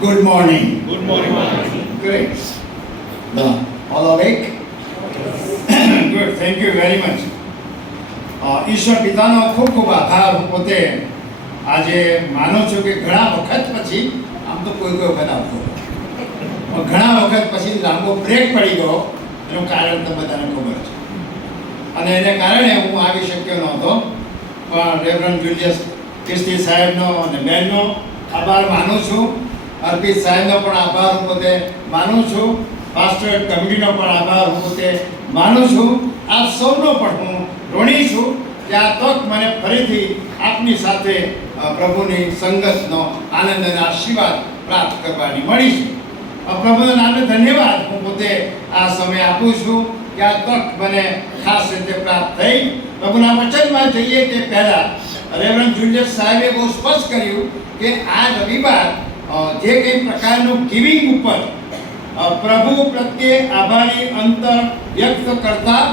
Good morning. Good morning. Great. All awake? Good. Thank you very much. ઈશ્વર પિતાનો ખૂબ ખૂબ આભાર. હું પોતે આજે માનું છું કે ઘણા વખત પછી, આમ તો કોઈ વખત આવતો, ઘણા વખત પછી લાંબો બ્રેક પડી ગયો. એનું કારણ તો બધાને ખબર છે, અને એને કારણે હું આવી શક્યો નહોતો. પણ રેવરન્ડ જુલિયસ ક્રિસ્ટી સાહેબનો અને બહેનનો આભાર માનું છું. અર્પિત સાહેબનો પણ આભાર હું પોતે માનું છું. પાસ્ટર કમિટીનો પણ આભાર હું પોતે માનું છું. આપ સૌનો પણ હું ઋણી છું કે આ તક મને ફરીથી આપની સાથે પ્રભુની સંગતનો આનંદ અને આશીર્વાદ પ્રાપ્ત કરવાની મળી છે. પ્રભુના નામે ધન્યવાદ હું પોતે આ સમય આપું છું કે આ તક મને ખાસ રીતે પ્રાપ્ત થઈ. પ્રભુના વચનમાં જઈએ તે પહેલાં રેવરન્ડ જુલિયસ સાહેબે બહુ સ્પષ્ટ કર્યું કે આ રવિવાર જે કંઈ પ્રકારનું ગિવિંગ ઉપર પ્રભુ પ્રત્યે આભારી અંતર વ્યક્ત કરતા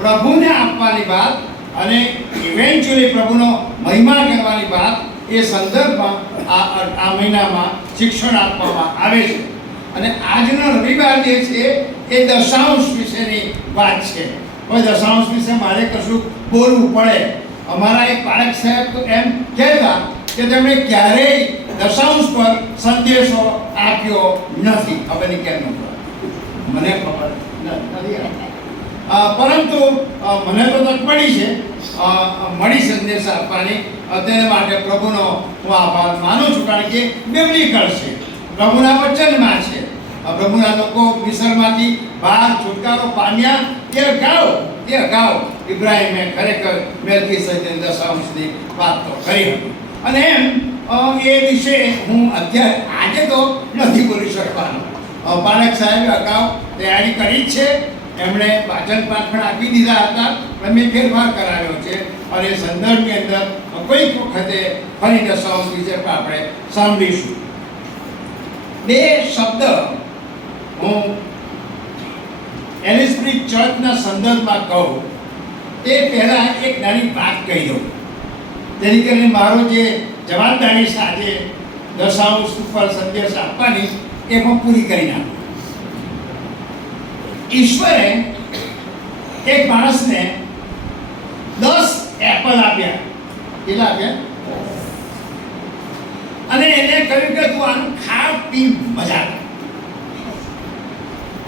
પ્રભુને આપવાની વાત અને ઇવેન્ચ્યુઅલી પ્રભુનો મહિમા કરવાની વાત, એ સંદર્ભમાં આ મહિનામાં શિક્ષણ આપવામાં આવે છે. અને આજનો રવિવાર જે છે એ દશાંશ વિશેની વાત છે. હવે દશાંશ વિશે મારે કશું બોલવું પડે. અમારા એક પાળક સાહેબ તો એમ કહેતા કે તેમણે ક્યારેય દશાંશ પર સંદેશો આપ્યો નથી. ખબર નહીં કેમ નહોતો, મને ખબર નથી. પરંતુ મને તો તક મળી છે, મળી સંદેશ આપવાની. તેના માટે પ્રભુનો હું આભાર માનું છું, કારણ કે બિબ્લિકલ છે, પ્રભુના વચનમાં છે. પ્રભુના લોકો મિસરમાંથી બહાર છુટકારો પામ્યા તે અગાઉ ઇબ્રાહિમે ખરેખર મેલ્કીસેદેકની દશાંશની વાત તો કરી હતી. અને એમ એ વિશે હું અત્યારે આજે તો નથી બોલી શકવાનો. પાલક સાહેબે અગાઉ તૈયારી કરી જ છે. એમણે વાચન પાઠ પણ આપી દીધા હતા, પણ મેં ફેરફાર કરાવ્યો છે. અને સંદર્ભની અંદર કોઈક વખતે ફરી દશાંશ વિશે પણ આપણે સાંભળીશું. બે શબ્દ હું એલિસબ્રી ચર્ચના સંદર્ભમાં કહું તે પહેલાં એક નાની વાત કહી દઉં, જેથી કરીને મારો જે જવાબદારી છે આજે દશાંશ ઉપર સંદેશ આપવાની એ હું પૂરી કરી નાખું. ઈશ્વરે એક માણસને 10 એપલ આપ્યા. કેટલા આપ્યા? અને એને કહ્યું કે તું આનું ખા પી મજા કર.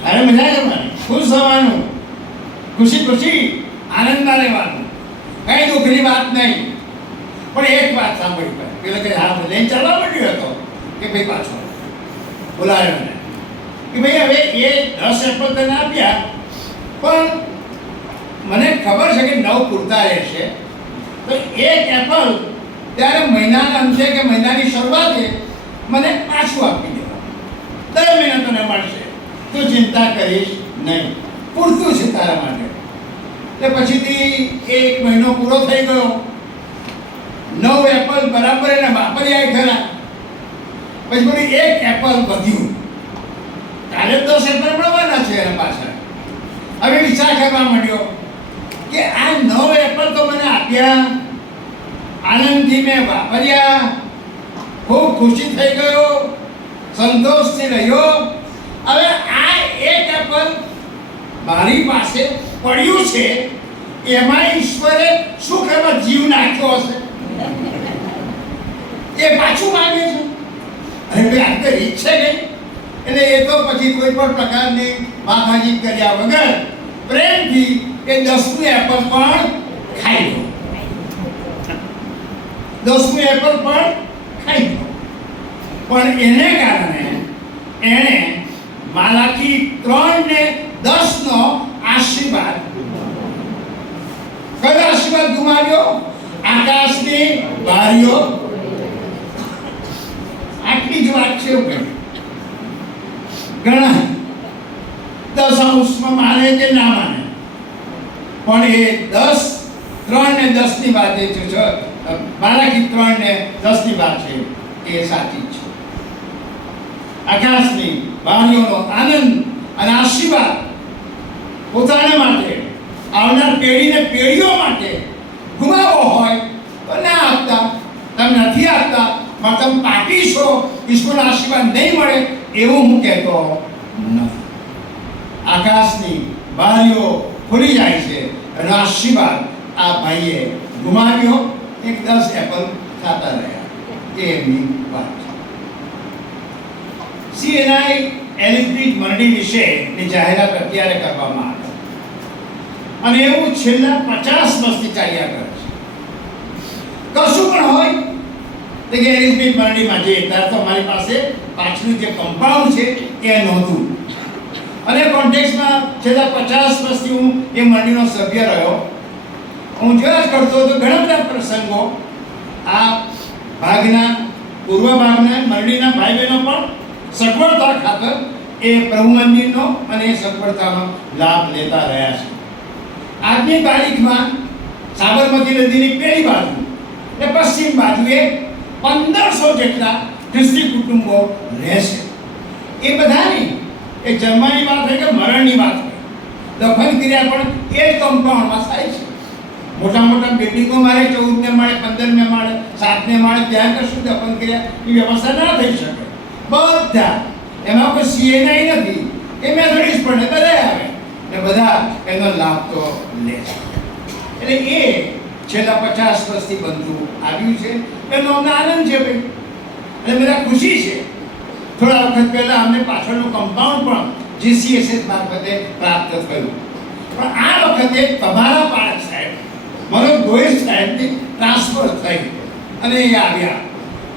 અરે મજા કરવાની, ખુશ થવાનું, ખુશી ખુશી આનંદમાં રહેવાનું, કઈ દુઃખની વાત નહીં. પણ એક વાત સાંભળી પડે. પેલો કે હા લઈને ચાલવા માંડ્યો હતો કે ભાઈ પાછો બોલાવ્યો મને કે ભાઈ હવે એ 10 એપલ તને આપ્યા, પણ મને ખબર છે કે 9 પૂરતા રહેશે, તો એક એપલ ત્યારે મહિનાના અંતે કે મહિનાની શરૂઆતે મને પાછું આપી દેવા. દર મહિને તને મળશે, તું ચિંતા કરીશ નહીં, પૂરતું છે તારા માટે. એટલે પછીથી એક મહિનો પૂરો થઈ ગયો, 9 એપલ બરાબર એને વાપર્યા ખરા. પછી મને એક એપલ વધ્યું. કાલે 10 એપલ મળવાના છે એના પાછળ. હવે વિચાર કરવા માંડ્યો કે આ 9 એપલ તો મને આપ્યા, આનંદથી મેં વાપર્યા, ખૂબ ખુશી થઈ ગયો, સંતોષથી રહ્યો. હવે આ એક એપલ મારી પાસે પડ્યું છે, એમાં ઈશ્વરે શું ખબર જીવ નાખ્યો હશે, એ પાછું માંગે છે. અને ભાઈ આ તો રીત છે નહીં. એટલે એ તો પછી કોઈ પણ પ્રકારની માથાજી કર્યા વગર પ્રેમથી એ 10મું એપલ પણ ખાઈ લો. 10મું એપલ પણ ખાઈ લો. પણ એને કારણે એણે માલાકી 3:10નો આશીર્વાદ, કયો આશીર્વાદ ગુમાવ્યો? આકાશની બારીઓ. આટલી જ વાત છે. ઘણા દશાંશમાં માને કે ના માને, પણ એ 3:10ની વાત એ છે, માલાકી 3:10ની વાત છે, એ સાચી છે. આકાશની બારીઓનો આનંદ અને આશીર્વાદ પોતાના માટે, આવનાર પેઢીઓ માટે ગુમાવવો હોય તો ના આપતા. તમે નથી આપતા, પણ તમે પાપી છો ઈશ્વરના આશીર્વાદ નહીં મળે એવું હું કહેતો નથી. આકાશની બારીઓ ખુલી જાય છે અને આશીર્વાદ આ ભાઈએ ગુમાવ્યો. એક 10 એપલ ખાતા રહ્યા, એ એમની વાત છે. CNI એલિઝબેથ મરડી વિશેની જાહેરાત અત્યારે કરવામાં આવી અને એવું છેલ્લા 50 વર્ષથી ચાલ્યા કરે છે. કશું પણ હોય તો કે એલિઝબેથ મરડીમાં જે ત્યારે તો અમારી પાસે પાછળનું જે કમ્પાઉન્ડ છે એ નહોતું અને કોન્ટેક્સમાં છેલ્લા 50 વર્ષથી હું એ મંડળીનો સભ્ય રહ્યો. હું જોયા કરતો તો ઘણા બધા પ્રસંગો આ ભાગના પૂર્વ ભાગના મંડળીના ભાઈ બહેનો પણ સગવડતા ખાતર એ પ્રભુ મંદિરનો અને એ સગવડતાનો લાભ લેતા રહ્યા છે. આજની તારીખમાં સાબરમતી નદીની પેલી બાજુ એટલે પશ્ચિમ બાજુએ 1500 જેટલા ખ્રિસ્તી કુટુંબો રહે છે. એ બધાની એ જન્મની વાત હોય કે મરણની વાત હોય, દફન ક્રિયા પણ એ જ કમ્પાઉન્ડમાં થાય છે. મોટા મોટા બિલ્ડિંગો મારે 14ને માળે 15ને માળે 7ને માળે ત્યાં કશું દફન ક્રિયાની વ્યવસ્થા ના થઈ શકે. બધા એમાં કોઈ CNI નથી, એ મેથોડિસ્ટ પણ બધા આવે ને બધા એનો લાભ તો લે છે. એટલે એ છેલ્લા 50 વર્ષથી બનતું આવ્યું છે. એનો અમને આનંદ છે ભાઈ અને બધા ખુશી છે. થોડા વખત પહેલા અમને પાછળનું કમ્પાઉન્ડ પણ GCSS મારફતે પ્રાપ્ત થયું. પણ આ વખતે તમારા પાળક સાહેબ મનોજ ગોયલ સાહેબની ટ્રાન્સફર થઈ અને એ આવ્યા.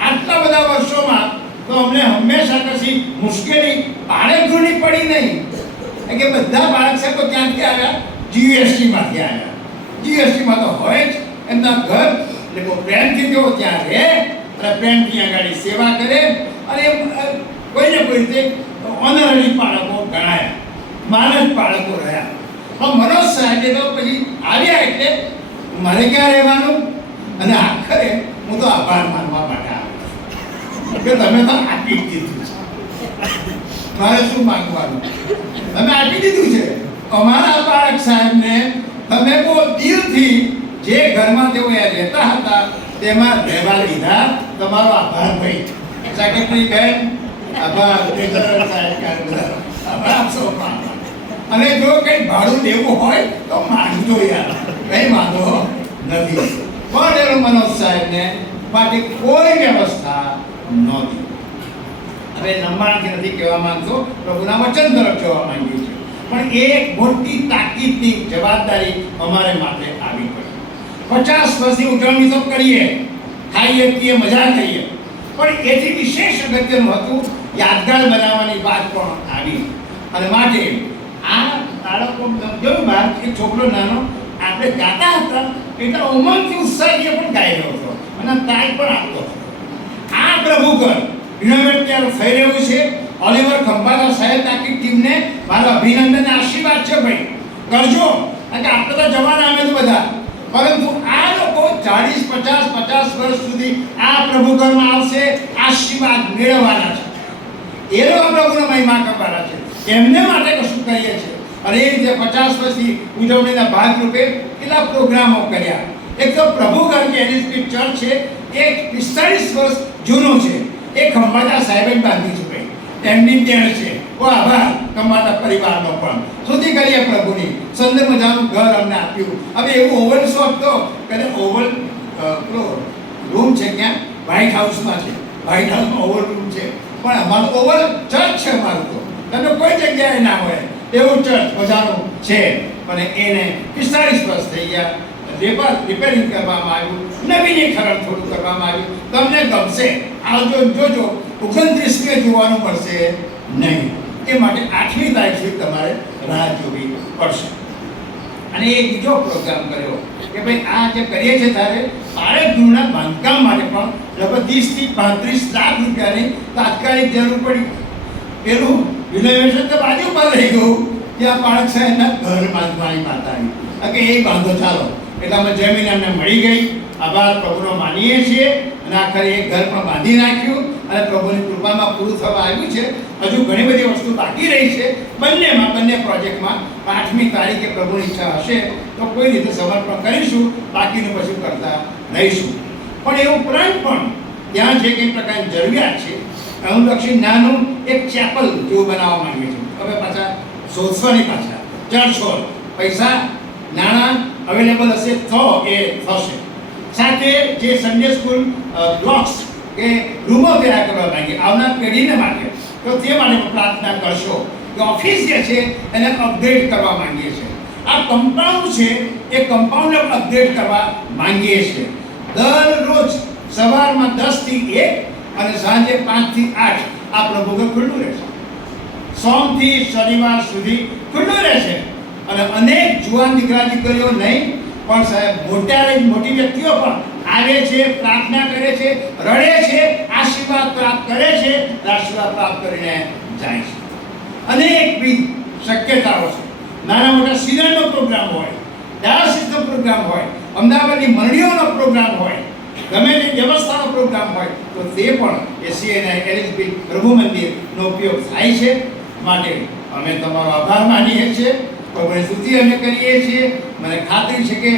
આટલા બધા વર્ષોમાં તો અમને હંમેશા કશી મુશ્કેલી પાળકગૃહની પડી નહીં. કે બધા પાળક સાહેબો ક્યાંથી આવ્યા? GST માંથી આવ્યા. GST માં તો હોય જ એમના ઘર એટલે પ્રેમથી તેઓ ત્યાં રહે અને પ્રેમથી આગળ સેવા કરે અને કોઈને કોઈ રીતે ઓનરરી બાળકો ગણાયા, માનસ બાળકો રહ્યા. પણ મનોજ સાહેબે તો પછી આવ્યા એટલે મારે ક્યાં રહેવાનું અને આખરે હું તો આભાર માનવા માટે આવ્યો કે તમે તો આપી દીધું છે, મારે શું માંગવાનું, તમે આપી દીધું છે. અમારા બાળક સાહેબને તમે બહુ દિલથી જે ઘરમાં તેઓ રહેતા હતા તેમાં રહેવા દીધા. તમારો આભાર ભાઈ. સેક્રેટરી બેન આભાર, ટ્રેઝરર સાહેબ આભાર સૌ. અને જો કંઈ ભાડું દેવું હોય તો માંગજો યાર, કંઈ વાંધો નથી. પણ એનો મનોજ સાહેબને માટે કોઈ વ્યવસ્થા નહોતી. હવે લંબાણથી નથી કહેવા માંગતો, પ્રભુના વચન તરફ જવા માંગીએ છીએ. પણ એ એક મોટી તાકીદની જવાબદારી અમારે માટે આવી પડી. 50 વર્ષની ઉજવણી તો કરીએ, ખાઈએ પીએ મજા કરીએ, પણ એથી વિશેષ અગત્યનું હતું યાદગાર બનાવવાની વાત પણ આવી. અને માટે આ બાળકો જોયું બહાર એક છોકરો નાનો આપણે ગાતા હતા એટલે ઉમંગથી ઉત્સાહથી પણ ગાઈ રહ્યો હતો અને તાલ પણ આપતો હતો. આ પ્રભુ ઘર રિનોવેટ ત્યારે થઈ રહ્યું છે. ઓલિવર ખંભાતા સાહેબ આખી ટીમને મારા અભિનંદન આશીર્વાદ છે ભાઈ, કરજો. કારણ કે આપણે તો જવાના અમે તો બધા, પરંતુ આ લોકો 40-50 વર્ષ સુધી આ પ્રભુ ઘરમાં આવશે, આશીર્વાદ મેળવવાના છે. એ લોકો પ્રભુનો મહિમા કરવાના છે, એમને માટે કશું કરીએ છીએ. અને એ રીતે 50 વર્ષથી ઉજવણીના ભાગરૂપે કેટલા પ્રોગ્રામો કર્યા. એક તો પ્રભુ ઘર કે એલિઝબેથ ચર્ચ છે એ 45 વર્ષ જૂનું છે. એ ખંભાતા સાહેબે બાંધી છે ભાઈ, એમની ત્યાં છે. ઓ આભાર ખંભાતા પરિવારનો પણ. સુધી કરીએ પ્રભુની. સુંદર મજાનું ઘર અમને આપ્યું. હવે એવું ઓવલ શોપ તો કે ઓવલ રૂમ છે ક્યાં વ્હાઇટ હાઉસમાં છે, વ્હાઇટ હાઉસમાં ઓવલ રૂમ છે. પણ અમારું ઓવલ ચર્ચ છે. અમારું તો તમે કોઈ જગ્યાએ ના હોય એવું ચર્ચ મજાનું છે. પણ એને 45 વર્ષ થઈ ગયા. રિપેરિંગ કરવામાં આવ્યું, નવીનીકરણ થોડું કરવામાં આવ્યું. તમને ગમશે, આવજો જોજો. 29મે જોવાનું મળશે નહીં. એ માટે 8મી તારીખ સુધી તમારે રાહ જોવી પડશે. અને એ બીજો પ્રોગ્રામ કર્યો કે ભાઈ આ જે કરીએ છીએ ત્યારે બાળકગૃહના બાંધકામ માટે પણ લગભગ 30 થી 35 લાખ રૂપિયાની તાત્કાલિક જરૂર પડી. પેલું રિનોવેશન તો બાજુ પર રહી ગયું, ત્યાં બાળક સાહેબના ઘર બાંધવાની વાત આવી કે એ બાંધો ચાલો. એટલે અમે જમીન અમને મળી ગઈ. આભાર પ્રભુનો માનીએ છીએ. અને આખરે એક ઘર પણ બાંધી નાખ્યું અને પ્રભુની કૃપામાં પૂરું થવા આવ્યું છે. હજુ ઘણી બધી વસ્તુ બાકી રહી છે બંને પ્રોજેક્ટમાં. 8મી તારીખે પ્રભુની ઈચ્છા હશે તો કોઈ રીતે સમર્પણ કરીશું, બાકીનું પછી કરતા રહીશું. પણ એ ઉપરાંત પણ ત્યાં જે કંઈ પ્રકારની જરૂરિયાત છે અનુલક્ષી નાનું એક ચેપલ જેવું બનાવવા માંગીએ છીએ. હવે પાછા શોધવાની પાછા ચર્ચ હોલ, પૈસા નાણાં અવેલેબલ હશે તો એ થશે. સાથે જે સન્ડે સ્કૂલ બ્લોક્સ કે રૂમો તૈયાર કરવા માંગીએ આવનાર પેઢીને માટે, તો તે માટે પ્રાર્થના કરશો. કે ઓફિસ જે છે એને અપગ્રેડ કરવા માંગીએ છીએ. આ કમ્પાઉન્ડ છે એ કમ્પાઉન્ડ અપગ્રેડ કરવા માંગીએ છીએ. દરરોજ સવારમાં 10 થી 1 અને સાંજે 5 થી 8 આ પ્રભુગર ખુલ્લું રહેશે. સોમથી શનિવાર સુધી ખુલ્લું રહેશે. અને અનેક જુવાન દીકરા દીકરીઓ નહીં પણ સાહેબ મોટી વ્યક્તિઓ પણ આવે છે, પ્રાર્થના કરે છે, રડે છે, આશીર્વાદ પ્રાપ્ત કરે છે, આશીર્વાદ પ્રાપ્ત કરીને જાય છે. અનેકવિધ શક્યતાઓ છે. નાના મોટા સિઝનનો પ્રોગ્રામ હોય, ડાયાલિસિસનો પ્રોગ્રામ હોય, અમદાવાદની મંડળીઓનો પ્રોગ્રામ હોય, ગમે તે વ્યવસ્થાનો પ્રોગ્રામ હોય, તો તે પણ એ CNI LHB પ્રભુ મંદિરનો ઉપયોગ થાય છે. માટે અમે તમારો આભાર માનીએ છીએ, પ્રભુની સ્તુતિ અમે કરીએ છીએ. મને ખાતરી છે કે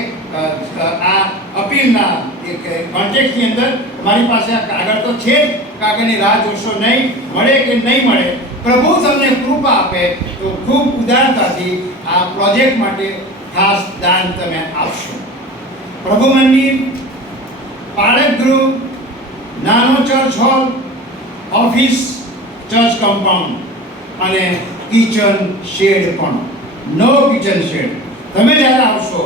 આ અપીલના એક કોન્ટેક્ટની અંદર તમારી પાસે આ કાગળ તો છે જ, કાગળની રાહ જોશો નહીં, મળે કે નહીં મળે. પ્રભુ તમને કૃપા આપે તો ખૂબ ઉદારતાથી આ પ્રોજેક્ટ માટે ખાસ દાન તમે આપશો. પ્રભુ મંદિર, પાળક ગૃહ, નાનો church hall, office, church compound અને કિચન શેડ પણ. નો કિચન શેડ. તમે જ્યારે આવશો,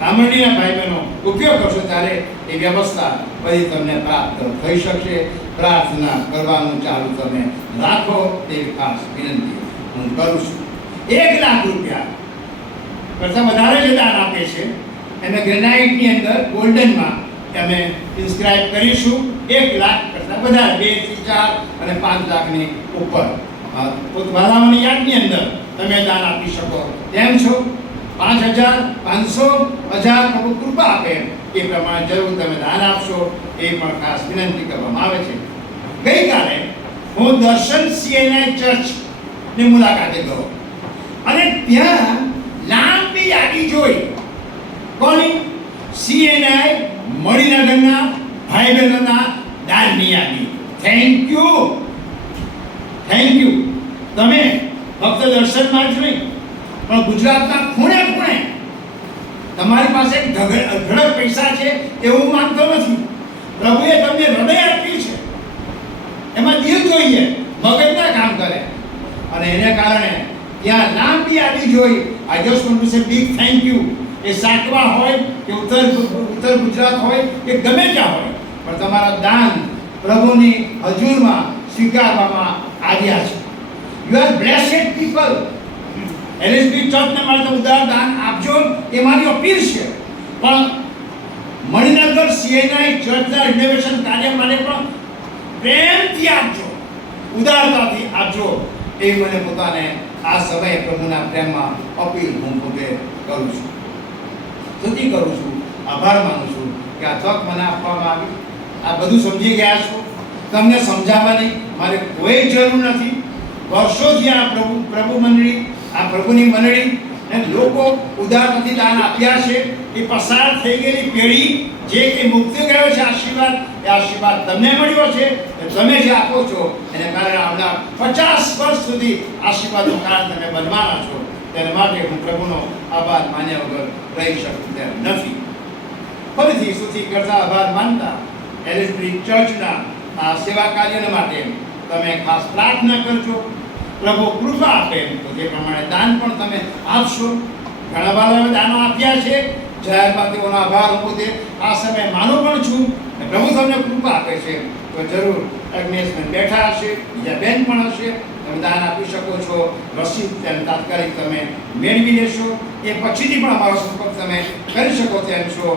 ગામડીના ભાઈ બહેનો ઉપયોગ કરશો ત્યારે એ વ્યવસ્થા પછી તમને પ્રાપ્ત થઈ શકશે. પ્રાર્થના કરવાનું ચાલુ તમે રાખો તેવી ખાસ વિનંતી હું કરું છું. 1 લાખ રૂપિયા કરતાં વધારે જે દાન આપે છે એને ગ્રેનાઇટની અંદર ગોલ્ડનમાં અમે ઇન્સ્ક્રાઇબ કરીશું. 1 લાખ કરતાં વધારે, 2 થી 4 અને 5 લાખની ઉપર વધારાની યાદની અંદર તમે દાન આપી શકો તેમ છો. 5,000, 500, 1000 પ્રભુ કૃપા આપે એ પ્રમાણે જરૂર તમે દાન આપશો એ પણ ખાસ વિનંતી કરવામાં આવે છે. ગઈકાલે હું દર્શન CNI ચર્ચની મુલાકાતે ગયો અને ત્યાં લાંબી યાદી જોઈ. કોની? CNI મણિનગરના ભાઈ બહેનોના દાનની યાદી. Thank you. તમે ફક્ત દર્શનમાં જ નહીં પણ ગુજરાતના ખૂણે ખૂણે તમારી પાસે ઘણા પૈસા છે એવું માનતો નથી. પ્રભુએ તમને હૃદય આપ્યું છે, એમાં દિલ જોઈએ, મગજના કામ કરે અને એને કારણે ત્યાં લાંબી યાદી જોઈ. I just want to say big thank you. એ સાકવા હોય કે ઉત્તર ગુજરાત હોય કે ગમે ત્યાં હોય, પણ તમારા દાન પ્રભુની હજુરમાં સ્વીકારવામાં આવ્યા છે. You are blessed people. LHB ચર્ચને માટે ઉદાર દાન આપજો એ મારી અપીલ છે. પણ મણિનગર CNI ચર્ચના રિનોવેશન કાર્ય માટે પણ પ્રેમથી આપજો, ઉદારતાથી આપજો એ મને પોતાને આ સમયે પ્રભુના પ્રેમમાં અપીલ હું પોતે કરું છું. સ્તુતિ કરું છું, આભાર માનું છું કે આ તક મને આપવામાં આવી. આ બધું સમજી ગયા છો. તમને સમજાવવાની મારે કોઈ જરૂર નથી. વર્ષોથી આ પ્રભુ મંડળી, આ પ્રભુની મંડળી અને લોકો ઉદારતાથી દાન આપ્યા છે. એ પસાર થઈ ગયેલી પેઢી જે કે મુક્તિ ગયો છે આશીર્વાદ, એ આશીર્વાદ તમને મળ્યો છે. તમે જે આપો છો એને કારણે આવનાર 50 વર્ષ સુધી આશીર્વાદનું કારણ તમે બનવાના છો. તેના માટે હું પ્રભુનો આભાર માન્યા વગર રહી શકું તેમ નથી. ફરીથી સ્તુતિ કરતા આભાર માનતા LHB ચર્ચના આ સેવા કાર્ય માટે તમે ખાસ પ્રાર્થના કરજો. પ્રભુ કૃપા આપે તો જે પ્રમાણે દાન પણ તમે આપશો. ઘણા બધા દાનો આપ્યા છે. જાહેરમાં તેઓનો આભાર હું પોતે આ સમયે માનું પણ છું. પ્રભુ તમને કૃપા આપે છે તો જરૂર અગ્નેશબેન બેઠા હશે, બીજા બેન પણ હશે, તમે દાન આપી શકો છો. રસીદ તેમ તાત્કાલિક તમે મેળવી લેશો. એ પછીથી પણ અમારો સંપર્ક તમે કરી શકો તેમ છો.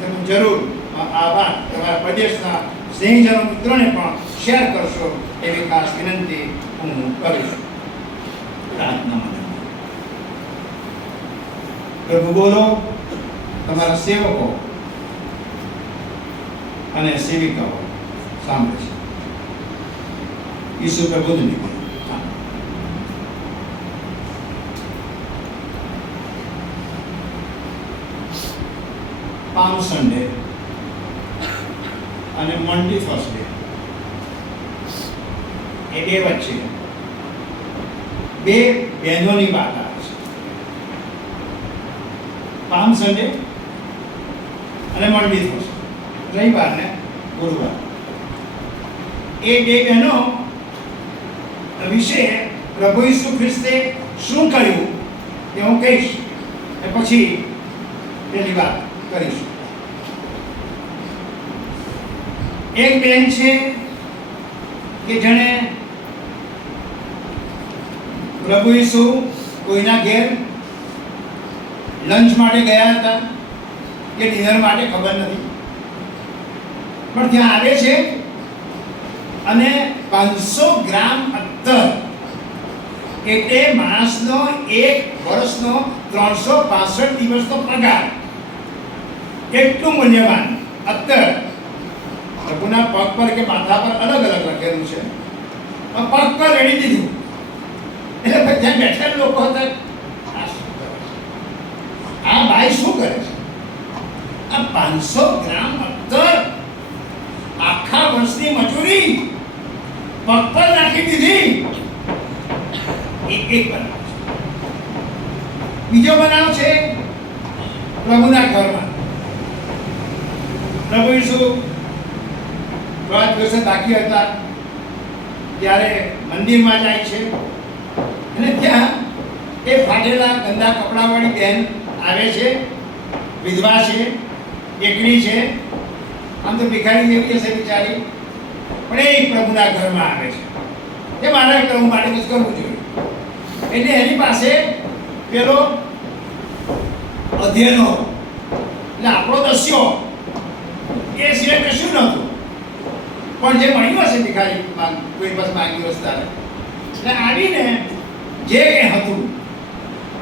તમે જરૂર આભાર તમારા પ્રદેશના સ્નેહીજનો મિત્રોને પણ શેર કરશો એવી ખાસ વિનંતી હું કરીશ. પ્રાર્થના. પ્રભુ બોલો, તમારા સેવકો અને સેવિકાઓ સાંભળે છે. ઈસુ પ્રભુની પામ સન્ડે અને મંડી થર્સડે એ બે વચ્ચે બે બહેનોની વાત આવે છે. પામ સન્ડે અને મંડી થશે, રવિવાર ને ગુરુવાર. એ બે બહેનો વિશે પ્રભુ ઈસુ ખ્રિસ્તે શું કર્યું તે હું કહીશ, અને પછી તેની વાત કરીશું. એક બેન છે કે જેણે પ્રભુ ઈસુ કોઈના ઘેર લંચ માટે ગયા હતા કે ડિનર માટે ખબર નથી, પણ ત્યાં આવે છે અને 500 ગ્રામ અત્તર, એટલે માણસનો એક વર્ષનો 365 દિવસનો પગાર, એટલું મૂલ્યવાન અત્તર પ્રભુના પગ પર કે માથા પર અલગ અલગ લખેલું છે, પગ પર રેડી દીધું. એટલે ત્યાં બેઠેલા લોકો હતા, આ ભાઈ શું કરે છે? આ 500 ગ્રામ અત્તર આખા વર્ષની મજૂરી પગ પર નાખી દીધી. એક બનાવ છે. બીજો બનાવ છે પ્રભુના ઘરમાં. પ્રભુ ઈસુ થોડા દિવસે બાકી હતા ત્યારે મંદિરમાં જાય છે અને ત્યાં એ ફાટેલા ગંદા કપડાવાળી બહેન આવે છે, વિધવા છે, એકડી છે, આમ તો ભિખારી જેવી હશે બિચારી, પણ એ પ્રભુના ઘરમાં આવે છે કે મારે પ્રભુ માટે કંઈક કરવું જોઈએ. એટલે એની પાસે પેલો અધ્યયનો એટલે આપણો દસ્યો એ સિવાય કશું નહોતું, પણ જે મળ્યું હશે ભિખારી કોઈ પાસે માંગ્યું હશે તારે, એટલે આવીને જે કંઈ હતું,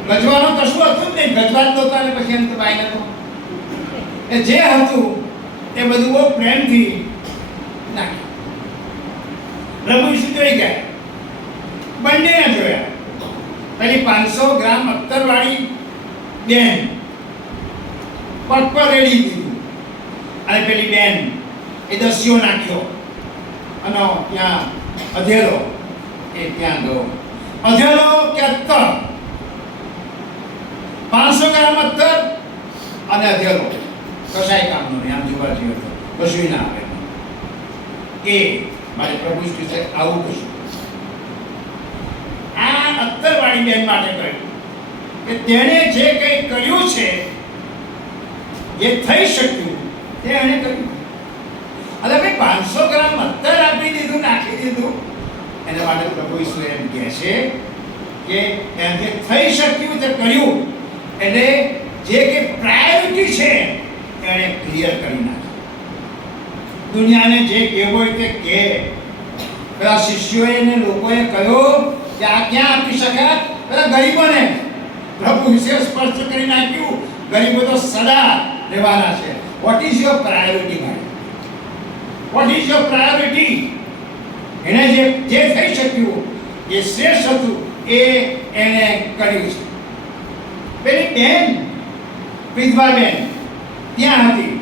ગજવાનું કશું હતું જ નહીં, ગજવા જ નહોતા અને પછી અંત બાઈ નતો, એ જે હતું એ બધું બહુ પ્રેમથી નાખ્યું. પ્રભુ ઈસુ જોઈ ગયા, બંનેને જોયા. પેલી 500 ગ્રામ અત્તરવાળી બેન પગ પર રેડી દીધું અને પેલી બેન એ દસ્યો નાખ્યો અને ત્યાં અધેલો એ ત્યાં ગયો. અધેલો કે અત્તર, 500 ગ્રામ અત્તર અને અધેલો કશાય કામનો નહીં. આમ જોવા જઈએ તો કશું ના આવે. એ મારે પ્રભુ ઈસુ આવું કશું આ અત્તરવાળી બેન માટે કહ્યું કે તેણે જે કંઈ કર્યું છે, જે થઈ શક્યું તે એણે કર્યું. અને ભાઈ 500 ગ્રામ અત્તર આપી દીધું, નાખી દીધું, એના માટે પ્રભુ ઈસુ એમ કહે છે કે એને જે થઈ શક્યું તે કર્યું. એટલે જે કે પ્રાયોરિટી છે એણે ક્લિયર કરી નાખી. દુનિયાને જે કહેવું હોય તે કહે. પેલા શિષ્યોએ ને લોકોએ કહ્યું કે આ ક્યાં આપી શકાય? પેલા ગરીબોને પ્રભુ વિશે સ્પષ્ટ કરી નાખ્યું, ગરીબો તો સદા રહેવાના છે. વોટ ઇઝ યોર પ્રાયોરિટી ભાઈ? What is your priority? એણે જે થઈ શક્યું, જે શ્રેષ્ઠ હતું એ એણે કર્યું છે. પેલી બેન, વિધવા બેન ત્યાં હતી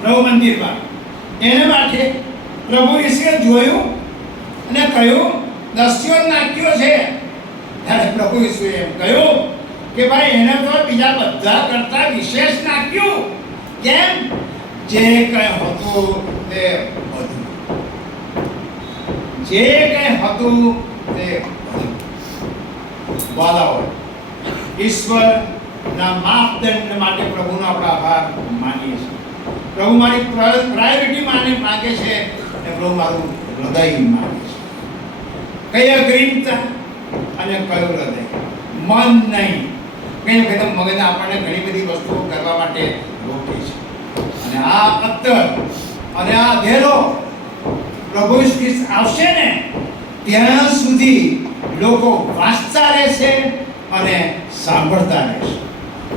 પ્રભુ મંદિરમાં, એને માટે પ્રભુ ઈસુએ જોયું અને કહ્યું દસ્યો નાખ્યો છે. ત્યારે પ્રભુ ઈસુએ એમ કહ્યું કે ભાઈ એને તો બીજા બધા કરતા વિશેષ નાખ્યું. કેમ? જે કંઈ હતું તે બધું, જે કંઈ હતું તે બધું. વાલાઓ, ઈશ્વરના માપદંડ માટે પ્રભુનો આપણે આભાર માનીએ છીએ. પ્રભુ મારી પ્રાયોરિટી માંગે છે અને પ્રભુ મારું હૃદય માંગે છે. કઈ અગ્રીમતા અને કયું હૃદય, મન નહીં. કઈ વખત મગજ આપણને ઘણી બધી વસ્તુઓ કરવા માટે રોકે છે. અને આ અત્તર અને આ અધેલો પ્રભુ ઈસુ આવશે ને ત્યાં સુધી લોકો વાંચતા રહેશે અને સાંભળતા રહેશે.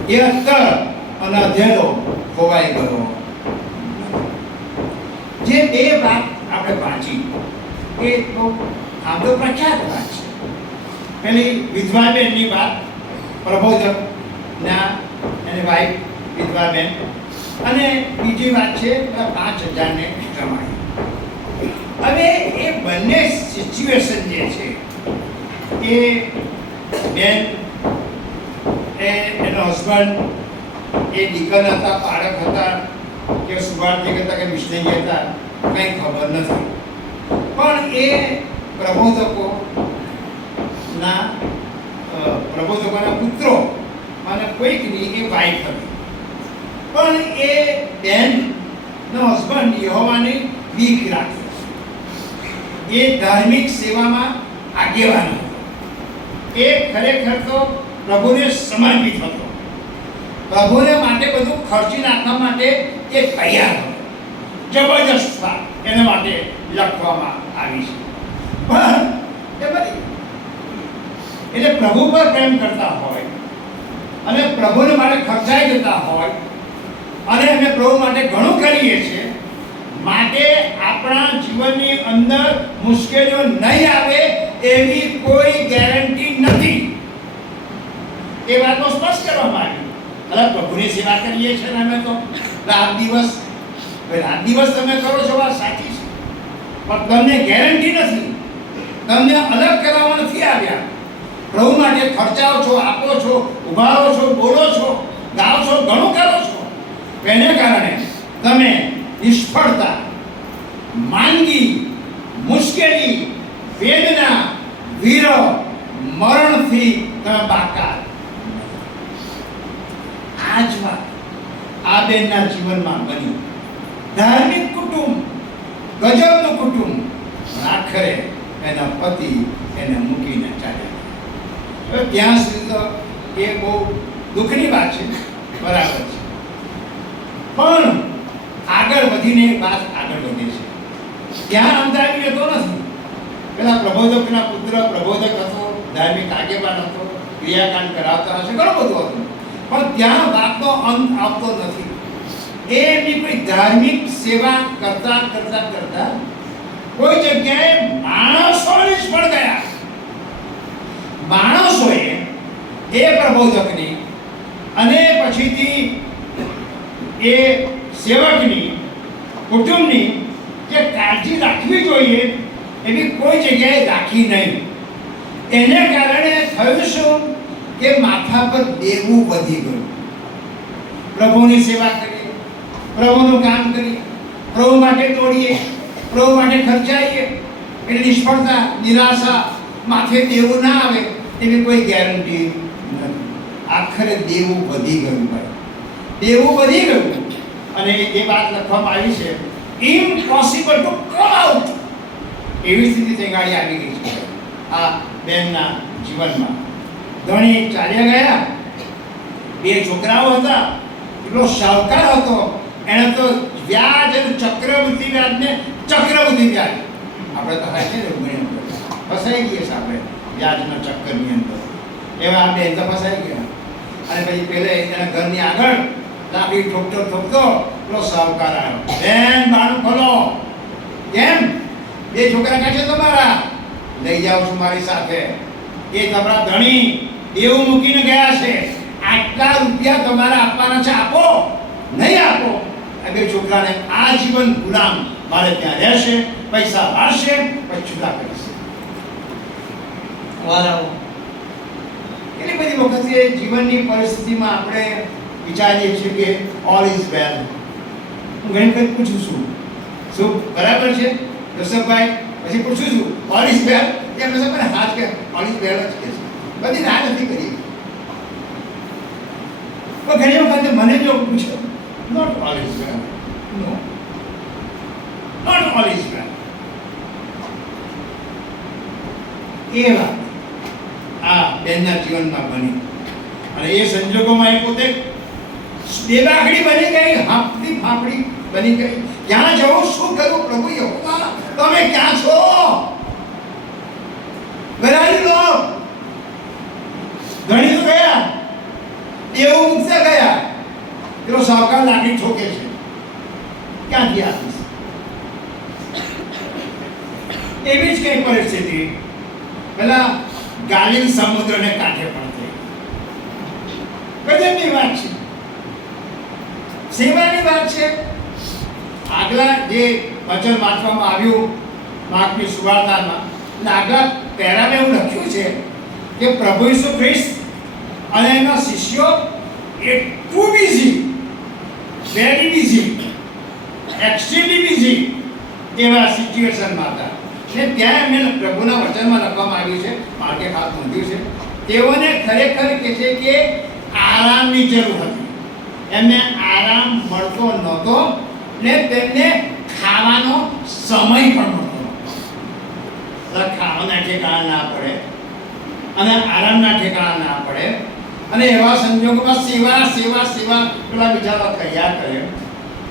એ અત્તર અને અધેલો ખોવાઈ ગયો. જે બે વાત આપણે વાંચી એ તો આમ તો પ્રખ્યાત વાત છે. પેલી વિધવા બેનની વાત, પ્રબોધકના એની વાઈફ વિધવા બેન, અને બીજી વાત છે 5000 ને કમાઈ. હવે એ બંને સિચ્યુએશન જે છે એ બેન એનો હસબન્ડ એ ડીકન હતા, પારક હતા કે સુવાર્થિક હતા કે મિશનરી હતા, કંઈ ખબર નથી. પણ એ પ્રબોધકોના પુત્રો અને કોઈકની એ વાઈફ હતી. પણ એ બેનનો હસબન્ડ યહોવાની બીક રાખતો. એ ધાર્મિક સેવામાં આગેવાન હતો. એ ખરેખર તો પ્રભુને સમર્પિત હતો. પ્રભુને માટે બધું ખર્ચી નાખવા માટે એ તૈયાર હતો. જબરજસ્ત એના માટે લખવામાં આવી છે. પણ એ બધી એટલે પ્રભુ પર પ્રેમ કરતા હોય અને પ્રભુને માટે ખર્ચાઈ જતા હોય અને અમે પ્રભુ માટે ઘણું કરીએ છીએ, માટે આપણા જીવનની અંદર મુશ્કેલીઓ નહીં આવે એવી કોઈ ગેરંટી નથી. એ વાતનો સ્પષ્ટ કરવામાં આવી. એટલે પ્રભુની સેવા કરીએ છીએ ને અમે તો રાત દિવસ તમે કરો છો, વાત સાચી છે, પણ તમને ગેરંટી નથી. તમને અલગ કરવામાં નથી આવ્યા. પ્રભુ માટે ખર્ચાઓ છો, આપો છો, ઉભારો છો, બોલો છો, ગાઓ છો, ઘણું કરો છો. એને કારણે તમે નિષ્ફળતા, માંદગી, મુશ્કેલી, વેદના, વિરહ, મરણથી તમે બાકાત. આ જ વાત આ બેનના જીવનમાં બની. ધાર્મિક કુટુંબ, ગજબનું કુટુંબ, આખરે એના પતિ એને મૂકીને ચાલ્યા. હવે ત્યાં સુધી તો એ બહુ દુઃખની વાત છે, બરાબર છે. પણ આગળ વધીને વાત આગળ વધે છે. ત્યાં અંતરાવી જતો નથી. પેલા પ્રબોધકના પુત્ર પ્રબોધક હતો, ધાર્મિક આગેવાન હતો, ક્રિયાકાંડ કરાવતા હશે, ઘણું બધું હતું. પણ ત્યાં વાતનો અંત આવતો નથી. એમની કોઈ ધાર્મિક સેવા કરતા કોઈ જગ્યાએ માણસો નિષ્ફળ ગયા. માણસોએ એ પ્રબોધકની અને પછીથી એ સેવકની, કુટુંબની જે કાળજી રાખવી જોઈએ એવી કોઈ જગ્યાએ રાખી નહીં. એને કારણે થયું શું કે માથા પર દેવું વધી ગયું. પ્રભુની સેવા કરીએ, પ્રભુનું કામ કરીએ, પ્રભુ માટે દોડીએ, પ્રભુ માટે ખર્ચાઈએ, એટલે નિષ્ફળતા, નિરાશા, માથે દેવું ના આવે એવી કોઈ ગેરંટી નથી. આખરે દેવું વધી ગયું. ભાઈ, દેવું વધી ગયું અને એ વાત લખવામાં આવી છે, ઇમ્પોસિબલ ટુ કમ આઉટ. એવી સ્થિતિ તેગાડી આવી ગઈ છે આ બેનના જીવનમાં. ધણી ચાલ્યા ગયા. 2 છોકરાઓ હતા. એટલો શાહુકાર હતો, એણે તો વ્યાજ અને ચક્રવૃદ્ધિ વ્યાજને ચક્રવૃદ્ધિ વ્યાજ આપણે તો હાય છે ને ફસાઈ ગઈએ છે આપણે વ્યાજના ચક્કરની અંદર. એવા આ બેન તો ફસાઈ ગયા. અને પછી પેલે એના ઘરની આગળ લાકડી ઠોકતો પેલો શાહુકાર આવ્યો. બેન, બારું ખોલો. કેમ? 2 છોકરા કાઢે તમારા, લઈ જાઓ છું મારી સાથે. એ તમારા ધણી દેવું મૂકીને ગયા છે, આટલા રૂપિયા તમારે આપવાના છે, આપો. નહીં આપો, આ 2 છોકરાને આજીવન ગુલામ મારે ત્યાં રહેશે, પૈસા વાળશે, પછી છૂટા કરીશ. વાલાઓ, એટલી બધી વખતે જીવનની પરિસ્થિતિમાં આપણે વિચારીએ છીએ કે ઓલ ઇઝ વેલ. હું ઘણી વખત પૂછું છું, શું બરાબર છે જોસફભાઈ? પછી પૂછું છું ઓલ ઇઝ વેલ? એ જોસફભાઈ હાથ કે ઓલ ઇઝ વેલ જ કે છે, બધી ના નથી કરી. પણ ઘણી વખતે મને જો પૂછો, not all is well, no, not all is well. એ વાત આ બેનના જીવનમાં બની. અને એ સંજોગોમાં એ પોતે બેબાકડી બની ગઈ, હાંફતી ફાંફડી બની ગઈ. ક્યાં જવું, શું કરું? પ્રભુ યહોવા, તમે ક્યાં છો? ઘરાડી લો. ઘણી તો ગયા, એવું મૂકતા ગયા. પેલો સાવકાર લાકડી ઠોકે છે, ક્યાંથી આપીશ? એવી જ કઈ પરિસ્થિતિ પેલા ગાલિલ સમુદ્રને કાંઠે પણ થઈ. ગજબની વાત છે, સેવાની વાત છે. આગલા જે વચન વાંચવામાં આવ્યું માર્કની સુવાર્તામાં આગલા પહેરામાં એવું લખ્યું છે કે પ્રભુ ઈસુ ખ્રિસ્ત અને એના શિષ્યો એટલું busy, very busy, extremely busy એવા સિચ્યુએશનમાં હતા ને ત્યાં એમને પ્રભુના વચનમાં લખવામાં આવ્યું છે, માર્કે ખાસ નોંધ્યું છે, તેઓને ખરેખર કહે છે કે આરામની જરૂર હતી. એમને આરામ મળતો નહોતો ને તેમને ખાવાનો સમય પણ મળતો નહોતો. ખાવાના ઠેકાણા ના પડે અને આરામના ઠેકાણા ના પડે અને એવા સંજોગોમાં સેવા સેવા સેવા પેલા બિચારા તૈયાર કરે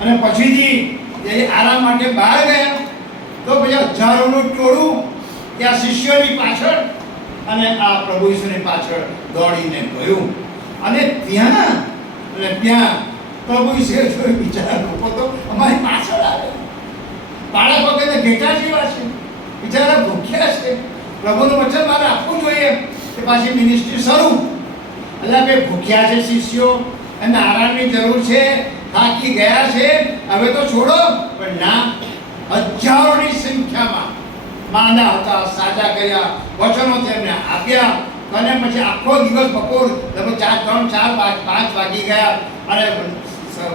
અને પછીથી જ્યારે આરામ માટે બહાર ગયા તો પછી હજારોનું ટોળું ત્યાં શિષ્યોની પાછળ અને આ પ્રભુ ઈસુની પાછળ દોડીને ગયું અને ત્યાં પ્રભુ ઈસુએ જોયું બિચારા લોકો તો અમારી પાછળ આવે, બાળક વગરને ઘેટા જેવા છે, બિચારા ભૂખ્યા છે, પ્રભુનું વચન મારે આપવું જોઈએ કે પાછી મિનિસ્ટ્રી શરૂ. એટલે કે ભૂખ્યા છે શિષ્યો, એમને આરામની જરૂર છે, થાકી ગયા છે, હવે તો છોડો. પણ ના, હજારોની સંખ્યામાં માંદા હતા, સાજા કર્યા, વચનો તેમને આપ્યા અને પછી આખો દિવસ બપોર લગભગ 3, 4, 5 વાગી ગયા અને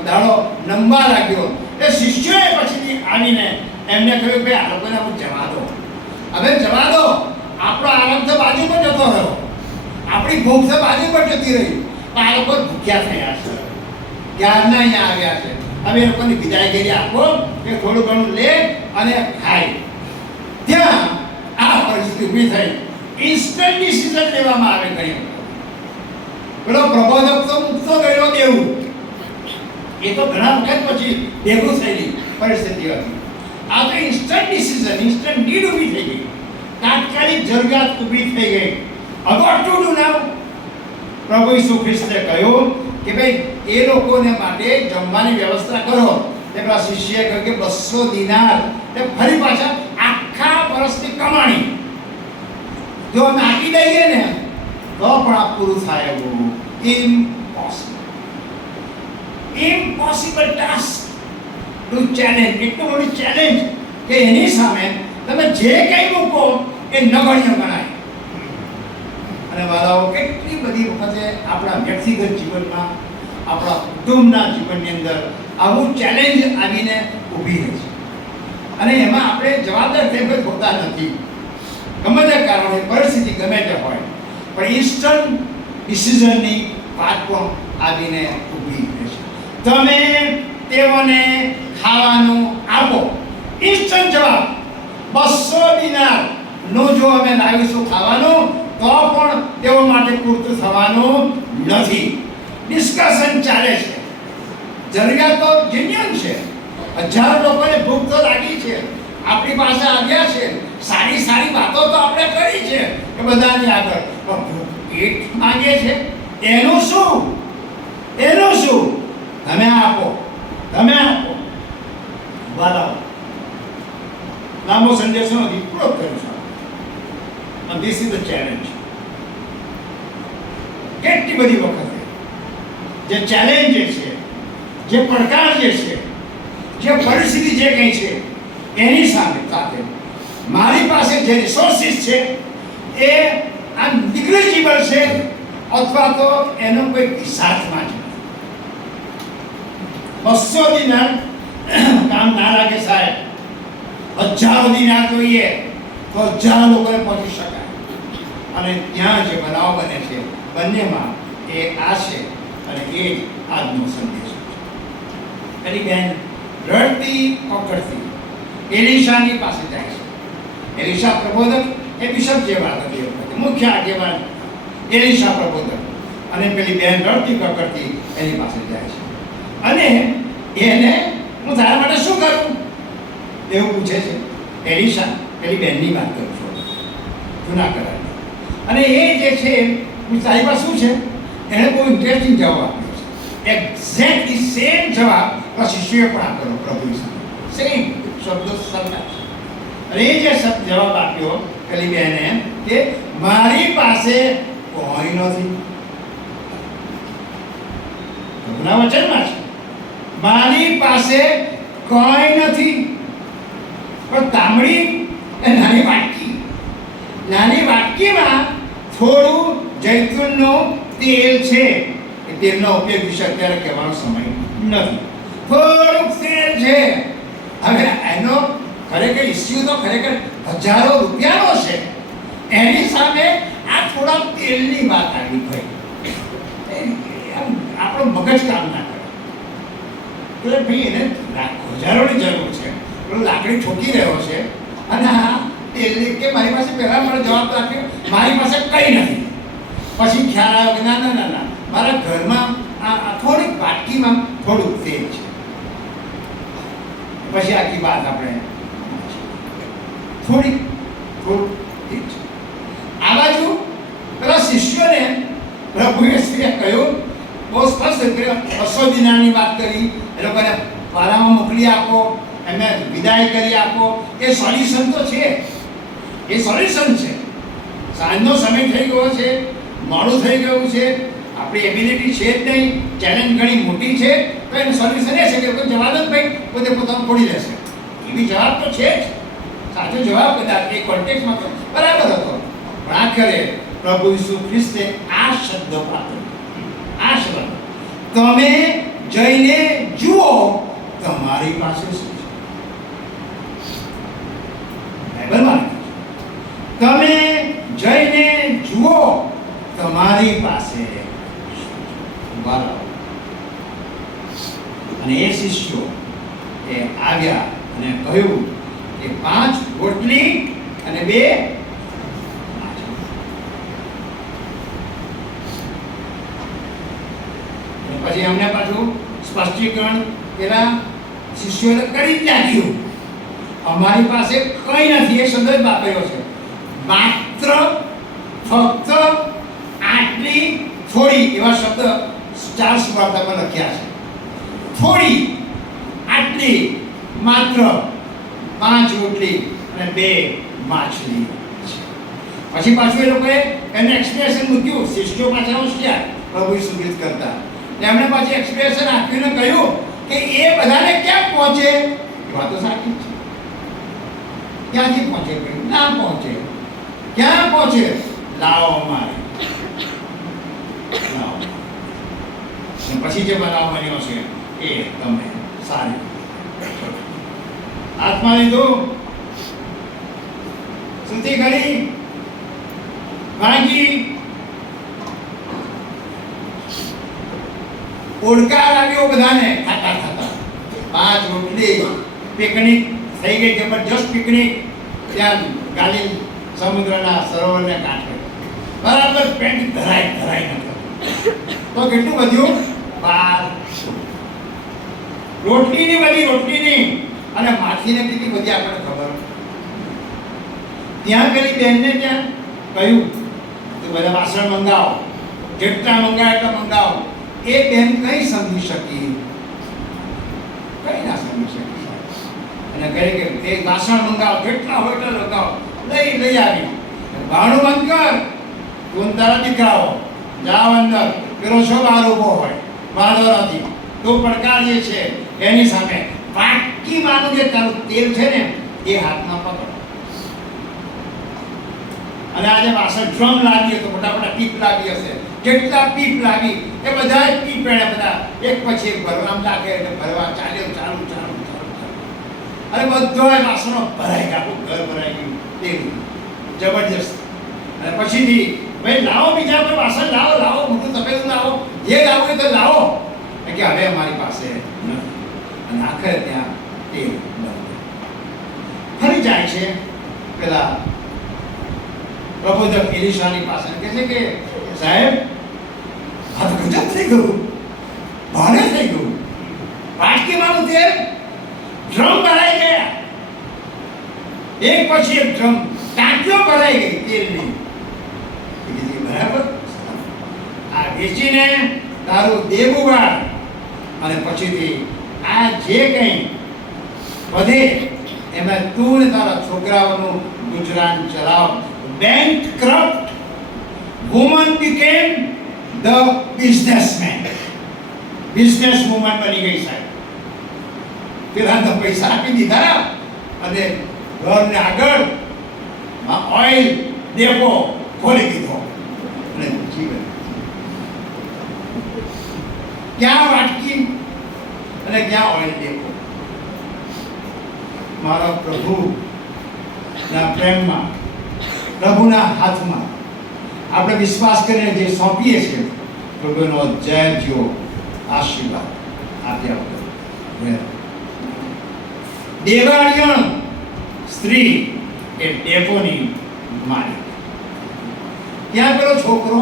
દાડો નમવા લાગ્યો. એ શિષ્યોએ પછીથી આવીને એમને કહ્યું કે આ લોકોને હું જવા દો, હવે જવા દો, આપણો આરામ તો બાજુ પર જતો રહ્યો, આપણી ભૂખ તો બાજુ પર જતી રહી, પણ આ લોકો ભૂખ્યા થયા છે, ત્યારના અહીંયા આવ્યા છે, હવે એ લોકોની વિદાયગીરી આપો કે થોડું ઘણું લે અને ખાય. ત્યાં આ પરિસ્થિતિ ઊભી થઈ. ઇન્સ્ટન્ટ ડિસિઝન લેવામાં આવે ઘણી વખત. પેલો પ્રબોધક તો મૂકતો ગયો દેવું, એ તો ઘણા વખત પછી ભેગું થયેલી પરિસ્થિતિ હતી. આ તો ઇન્સ્ટન્ટ ડિસિઝન, ઇન્સ્ટન્ટ નીડ ઊભી થઈ ગઈ, તાત્કાલિક જરૂરિયાત ઊભી થઈ ગઈ. હવે ટુ ડુ નાઉ. પ્રભુ ઈસુ ખ્રિસ્તે કહ્યું કે ભાઈ એ લોકોને માટે જમવાની વ્યવસ્થા કરો. તે પેલા શિષ્યએ કહ્યું કે 200 દિનાર, એટલે ફરી પાછા આખા વર્ષની કમાણી જો અમે આપી દઈએ ને તો પણ આ પૂરું થાય એવું ઇમ્પોસિબલ ટાસ્ક ટુ ચેલેન્જ. એટલું મોટું ચેલેન્જ કે એની સામે તમે જે કંઈ મૂકો એ નગણ્ય ગણાય. અને વાલાઓ, કેટલી બધી વખતે આપણા વ્યક્તિગત જીવનમાં, આપણા કુટુંબના જીવનની અંદર આવું ચેલેન્જ આવીને ઊભી રહે છે અને એમાં આપણે જવાબદાર થઈ હોતા નથી. ગમે તે કારણે પરિસ્થિતિ ગમે તે હોય, પણ ઇન્સ્ટન્ટ ડિસિઝનની વાત પણ આવીને ઊભી રહે છે. તમે તેઓને ખાવાનું આપો. ઇન્સ્ટન્ટ જવાબ 200 દિનાર નો જો અમે લાવીશું ખાવાનું તો પણ તેઓ માટે પૂરતું થવાનું નથી. ડિસ્કશન ચાલે છે, જરૂરિયાત તો જેન્યુઅન છે, હજારો લોકોને ભૂખ તો લાગી છે, આપણી પાસે આવ્યા છે, સારી સારી વાતો તો આપણે કરી છે કે બધાની આગળ, પણ પેટ માંગે છે. એનું શું? તમે આપો. બરાબર. લાંબો સંદેશો નથી, પૂરો કર્યો છે. And this is the challenge. કેટલી બધી વખતે જે ચેલેન્જ છે, જે પડકાર જે છે, જે પરિસ્થિતિ જે કંઈ છે એની સામે સાથે મારી પાસે જે રિસોર્સિસ છે એ અનનિગ્લેજેબલ છે અથવા તો એનો કોઈ હિસાબમાં છે. 200 દિનાર કામ ના લાગે સાહેબ, 1000 દિનાર જોઈએ તો 1000 લોકોને પહોંચી શકાય. અને ત્યાં જે બનાવ બને છે બંનેમાં એ આ છે અને એ આજનો સંદેશ છે. એની બેન રડતી પકડતી એલિશાની પાસે જાય છે. એલિશા પ્રબોધક એ બિશપ જેવા હતા, તે વખતે મુખ્ય આગેવાન એલિશા પ્રબોધક, અને પેલી બેન રડતી પકડતી એની પાસે જાય છે અને એને હું તારા માટે શું કરું એવું પૂછે છે. એલિશા પેલી બેનની વાત કરું છું, જૂના કરારની. અને એ જે છે તારી પાસે શું છે, એણે બહુ ઇન્ટરેસ્ટિંગ જવાબ આપ્યો છે. એક્ઝેક્ટલી સેમ જવાબ શિષ્યોએ પણ આપ્યો પ્રભુ સામે, સેમ શબ્દો સરખા છે. અને એ જે જવાબ આપ્યો પેલી બહેને કે મારી પાસે કોઈ નથી. પ્રભુના વચનમાં છે મારી પાસે કોઈ નથી, પણ તાંબડી એ નાની વાટકીમાં થોડું જૈતુનનું તેલ છે. એ તેલનો ઉપયોગ વિશે અત્યારે કહેવાનો સમય નથી. થોડુંક તેલ છે. હવે એનો ખરેખર ઇસ્યુ તો ખરેખર હજારો રૂપિયાનો છે. એની સામે આ થોડા તેલની વાત આવી ભાઈ, આપણો મગજ કામ ના કરે. એટલે ભાઈ એને હજારોની જરૂર છે, પેલો લાકડી ઠોકી રહ્યો છે અને આ તેલની કે મારી પાસે પહેલા મને જવાબ આપ્યો મારી પાસે કંઈ નથી. પછી ખ્યાલ આવ્યો કે ના ના ના ના મારા ઘરમાં આ થોડીક વાટકીમાં થોડુંક તેલ છે. પછી આખી વાત આપણે થોડું તેલ છે. આ બાજુ પેલા શિષ્યોને પ્રભુ ઈસુએ કહ્યું, બહુ સ્પષ્ટ રીતે 200 દિનારની વાત કરી. એ લોકોને પારામાં મોકલી આપો, એમને વિદાય કરી આપો. એ સોલ્યુશન તો છે, એ સોલ્યુશન છે. સાંજનો સમય થઈ ગયો છે, મોડું થઈ ગયું છે, આપણી એબિલિટી છે જ નહીં, ચેલેન્જ ઘણી મોટી છે. તો એનું સોલ્યુશન એ છે કે કોઈ જવાબ જ ભાઈ પોતે પોતાનું ફોડી લેશે. એવી જવાબ તો છે જ. સાચો જવાબ કદાચ એ કોન્ટેક્સમાં તો બરાબર હતો, પણ આખરે પ્રભુ ઈસુ ખ્રિસ્તે આ શબ્દ વાપર્યો. આ શબ્દ તમે જઈને જુઓ તમારી પાસે શું છે. બાઇબલમાં તમે જઈને જુઓ તમારી પાસે. અને એ શિષ્યો એ આવ્યા અને કહ્યું કે 5 રોટલી અને 2 માછલી. પછી અમને પાછું સ્પષ્ટીકરણ પેલા શિષ્યોએ કરી જ નાખ્યું. અમારી પાસે કંઈ નથી, એ શબ્દ જ વાપર્યો છે. માત્ર ફક્ત આટલી થોડી એવા શબ્દ 4 સુવાર્તામાં લખ્યા છે. થોડી, આટલી, માત્ર 5 રોટલી અને 2 માછલી છે. પછી પાછું એ લોકોએ એને એક્સપ્રેશન મૂક્યું. શિષ્યો પાછા હોશિયાર પ્રભુ ઈસુ ખ્રિસ્ત કરતા. એમણે પાછી એક્સપ્રેશન આપીને કહ્યું કે એ બધાને ક્યાં પહોંચે. વાતો સાચી છે. ક્યાંથી પહોંચે? ના પહોંચે. ક્યાં પહોંચે? લાવો અમારે. પછી જે બનાવવાનો છે એ તમે સારી હાથમાં લીધું, સુધી કરી, ભાંગી, ઓળકાર આવ્યો બધાને ખાતા ખાતા. 5 રોટલી. પિકનિક થઈ ગઈ, જબરજસ્ત પિકનિક. ત્યાં ગાલિલ સમુદ્રના સરોવરને કાંઠે બરાબર પેન્ટ ધરાઈ નતો. તો કેટલું વધ્યું? 12 રોટલીની બધી રોટલીની. અને માછલીને કેટલી બધી આપણને ખબર. ત્યાં પેલી બેનને ત્યાં કહ્યું કે બધા વાસણ મંગાવો, જેટલા મંગાવે એટલા મંગાવો. એ બેન કઈ સમજી શકી? કઈ ના સમજી શકી. અને કહે કે એ વાસણ મંગાવો, જેટલા હોય એટલા લગાવો. લઈ આવી. ભાડું બંધ કર, તું તારા દીકરાઓ જાઓ અંદર. પેલો છો બહાર ઊભો હોય, વાંધો નથી. તું પડકાર જે છે એની સામે વાટકીમાંનું જે તારું તેલ છે ને એ હાથમાં પકડ. અને આજે વાસણ ડ્રમ લાવી તો ફટાફટ પીપ લાવી હશે. જેટલા પીપ લાવી એ બધા પીપ એને બધા એક પછી એક ભરવા લાગે એટલે ભરવા ચાલુ. અને બધા વાસણો ભરાઈ ગયા, આખું ઘર ભરાઈ ગયું તેલ જબરજસ્ત. અને પછીથી ભાઈ લાવો, બીજા કોઈ વાસણ લાવો, મોટું તપેલું લાવો, જે લાવો એ તો લાવો. કે હવે અમારી પાસે નથી. અને આખરે ત્યાં તેલ બંધ. ફરી જાય છે પેલા પ્રબોધક એલિશાની પાસે, કહે છે કે સાહેબ આ તો ગજબ થઈ ગયું, ભારે થઈ ગયું. વાટકીમાંનું તેલ ડ્રમ ભરાઈ ગયા, એક પછી એક ડ્રમ, ટાંકીઓ ભરાઈ ગઈ તેલની. બરાબર, આ વેચીને તારું દેવું વાળ અને પછીથી આ જે કંઈ વધે એમાં તું ને તારા છોકરાઓનું ગુજરાન ચલાવ. Bankrupt woman became the businessman. Business woman બની ગઈ સાહેબ. પેલા તો પૈસા આપી દીધા અને ઘરને આગળ ઓઇલ ડેપો ખોલી દીધો અને જીવન ક્યાં વાટકી અને ક્યાં ઓઇલ ડેપો. મારા પ્રભુના પ્રેમમાં, પ્રભુના હાથમાં આપણે વિશ્વાસ કરીને જે સોંપીએ છીએ, પ્રભુનો જય જો આશીર્વાદ આપ્યા વગર. દેવાળિયણ સ્ત્રી એ ડેપોની માલિક. ત્યાં પેલો છોકરો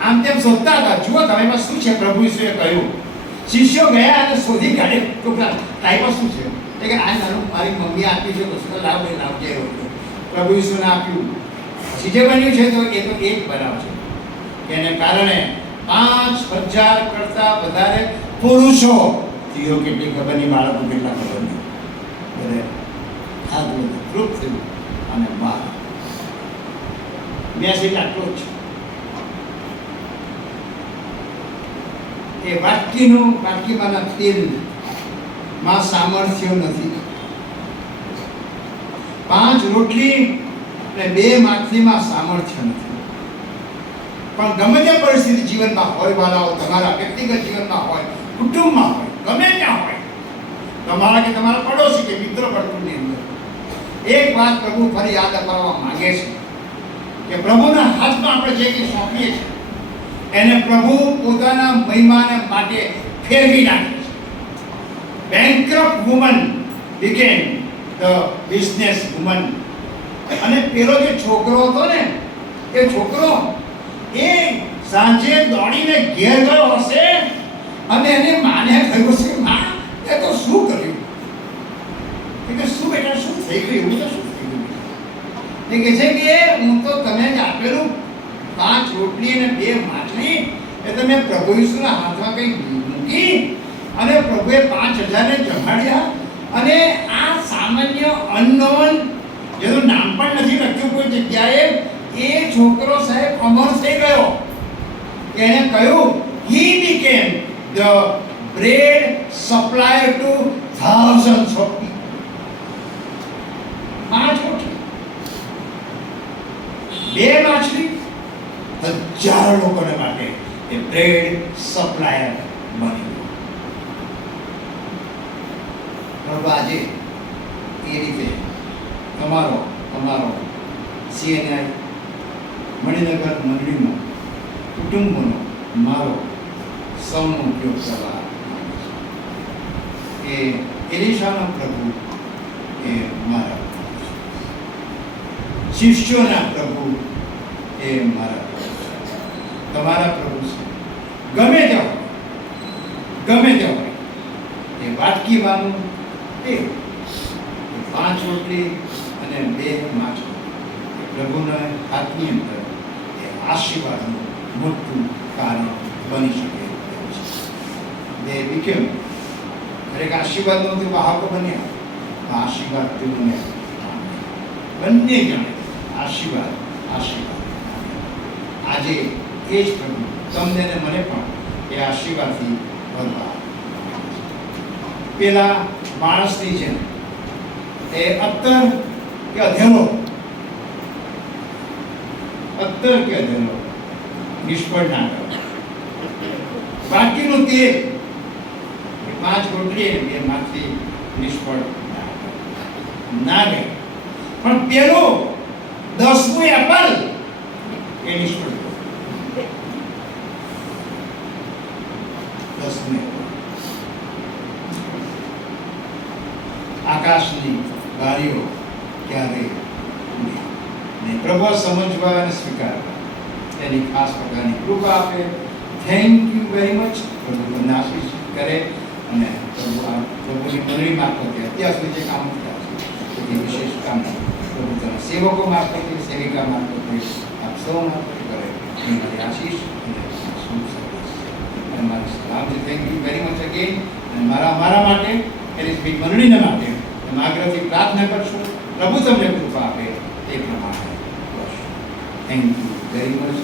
આમ તેમ શોધતા હતા, જુઓ તમે શું છે. પ્રભુ ઈસુએ કહ્યું, શિષ્યો ગયા અને શોધી કાઢે છોકરા, તાઈમાં શું છે? કે આ નાનું મારી મમ્મી આપી છે, તો લાવ લઈ લાવજે. પ્રભુ ઈસુને આપ્યું. પછી જે બન્યું છે તો એ તો એક બનાવ છે કે એને કારણે 5,000 કરતા વધારે પુરુષો, સ્ત્રીઓ કેટલી ખબર નહીં, બાળકો કેટલા ખબર નહીં, બધે ખાધું, તૃપ્ત થયું અને બહાર મેસેજ આટલો જ છે. એ વાટકીમાંના તેલમાં સામર્થ્ય નથી. 5 રોટલી અને 2 માછલીમાં સામર્થ્ય નથી. પણ ગમે તે પરિસ્થિતિ જીવનમાં હોય, વાલાઓ, તમારા વ્યક્તિગત જીવનમાં હોય, કુટુંબમાં હોય, ગમે ત્યાં હોય, તમારા કે તમારા પડોશી કે મિત્ર વર્તુળની અંદર, એક વાત પ્રભુ ફરી યાદ અપાવવા માંગે છે કે પ્રભુના હાથમાં આપણે જે કંઈ સોંપીએ છીએ એને પ્રભુ પોતાના મહિમાને માટે ફેરવી નાખે છે. બેન્કરપ્ટ woman became the business woman. અને પેલો જે છોકરો હતો ને, એ છોકરો એ સાંજે દોડીને ઘેર ગયો હશે અને એને માને કહ્યું છે, માં એ તો શું કર્યું? કે શું બેટા, શું થઈ ગયું? એવું તો શું થઈ ગયું? એ કહે છે કે હું તો તમે જ આપેલું 5 રોટલી અને 2 માછલી એ તમે પ્રભુ ઈસુના હાથમાં કંઈ મૂકી અને પ્રભુએ 5,000ને જમાડ્યા. અને આ સામાન્ય અનનોન, જેનું નામ પણ નથી લખ્યું કોઈ જગ્યાએ, એ છોકરો સાહેબ અમર થઈ ગયો. એને કહ્યું, he became the bread supplier to thousands of people. 5 રોટલી, 2 માછલી, 1,000 લોકોને માટે એ બ્રેડ સપ્લાયર બની ગયો. પ્રભુ આજે એ રીતે તમારો CNI મણિનગર મંડળીમાં કુટુંબોનો મારો સૌનો ઉપયોગ કરવા એ એલિશાનો પ્રભુ એ મારા શિષ્યોના પ્રભુ એ મારા તમારા પ્રભુ છે. ગમે તે હોય એ વાટકીવાનું એ 5 રોટલી અને 2 માછલી પ્રભુના હાથની અંદર એ આશીર્વાદનું મોટું કારણ બની શકે છે. બે વિકેમ દરેક આશીર્વાદનો તે વાહકો બન્યા. આશીર્વાદ તેઓને બંને જણે આશીર્વાદ. આજે એ જ પ્રભુ તમને ને મને પણ એ આશીર્વાદથી ભરવા. પેલા માણસની જેમ એ અત્તર કે અધેલો નિષ્ફળ ના કરે. બાકીનું તેલ 5 રોટલી અને 2 માછલી નિષ્ફળ ના ગઈ. પણ પેલો 10મું એપલ એ નિષ્ફળ ગયું. 10મું આકાશની બારીઓ ક્યારે ને પ્રભુ સમજવા અને સ્વીકારવા તેની ખાસ પ્રકારની કૃપા આપે. Thank you very much. પ્રભુ તમને આશીષ કરે અને પ્રભુની મંડળી મારફતે અત્યાર સુધી જે કામ થયા છે તે વિશેષ કામ પ્રભુ તમે સેવકો મારફતે, સેવિકા મારફતે, આપ સૌ મારફતે કરે એ મારી આશીષ અને મારી સલામ છે. Thank you very much again. અને મારા માટે એની સ્પીક મંડળીના માટે તમે આગ્રહથી પ્રાર્થના કરશો. પ્રભુ તમને કૃપા આપે તે પ્રમાણે કરશો. Thank you very much.